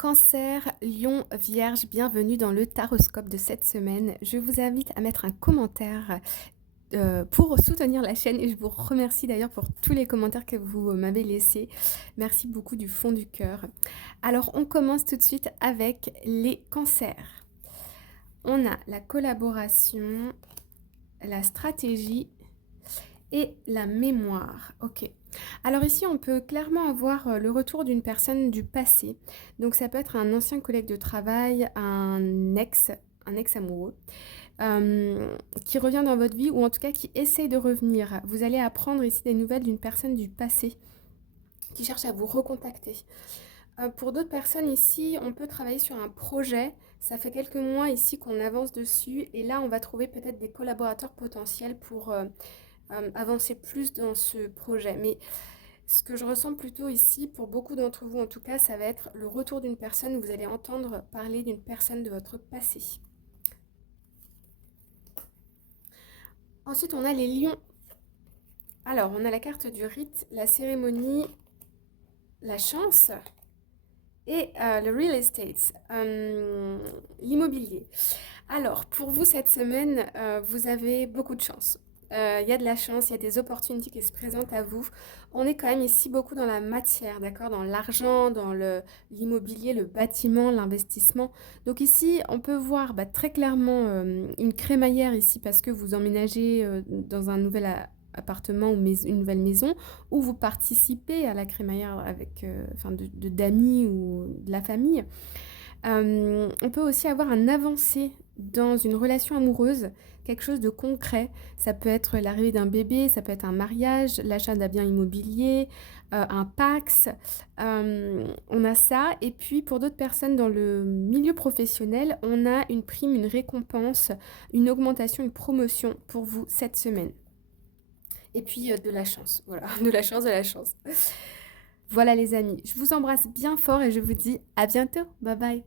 Cancer, Lion, Vierge, bienvenue dans le taroscope de cette semaine. Je vous invite à mettre un commentaire pour soutenir la chaîne et je vous remercie d'ailleurs pour tous les commentaires que vous m'avez laissés. Merci beaucoup du fond du cœur. Alors on commence tout de suite avec les cancers. On a la collaboration, la stratégie et la mémoire. Ok. Alors ici, on peut clairement avoir le retour d'une personne du passé. Donc ça peut être un ancien collègue de travail, un ex amoureux, qui revient dans votre vie ou en tout cas qui essaye de revenir. Vous allez apprendre ici des nouvelles d'une personne du passé qui cherche à vous recontacter. Pour d'autres personnes ici, on peut travailler sur un projet. Ça fait quelques mois ici qu'on avance dessus et là, on va trouver peut-être des collaborateurs potentiels pour avancer plus dans ce projet. Mais ce que je ressens plutôt ici, pour beaucoup d'entre vous en tout cas, ça va être le retour d'une personne où vous allez entendre parler d'une personne de votre passé. Ensuite, on a les lions. Alors, on a la carte du rite, la cérémonie, la chance et le real estate, l'immobilier. Alors, pour vous, cette semaine, vous avez beaucoup de chance. Il y a de la chance, il y a des opportunités qui se présentent à vous. On est quand même ici beaucoup dans la matière, d'accord? Dans l'argent, dans l'immobilier, le bâtiment, l'investissement. Donc ici, on peut voir très clairement une crémaillère ici parce que vous emménagez dans un nouvel appartement ou une nouvelle maison ou vous participez à la crémaillère avec, d'amis ou de la famille. On peut aussi avoir un avancé dans une relation amoureuse, quelque chose de concret. Ça peut être l'arrivée d'un bébé, ça peut être un mariage, l'achat d'un bien immobilier, un Pacs. On a ça. Et puis pour d'autres personnes dans le milieu professionnel, on a une prime, une récompense, une augmentation, une promotion pour vous cette semaine. Et puis de la chance, voilà, de la chance, de la chance. Voilà les amis, je vous embrasse bien fort et je vous dis à bientôt. Bye bye.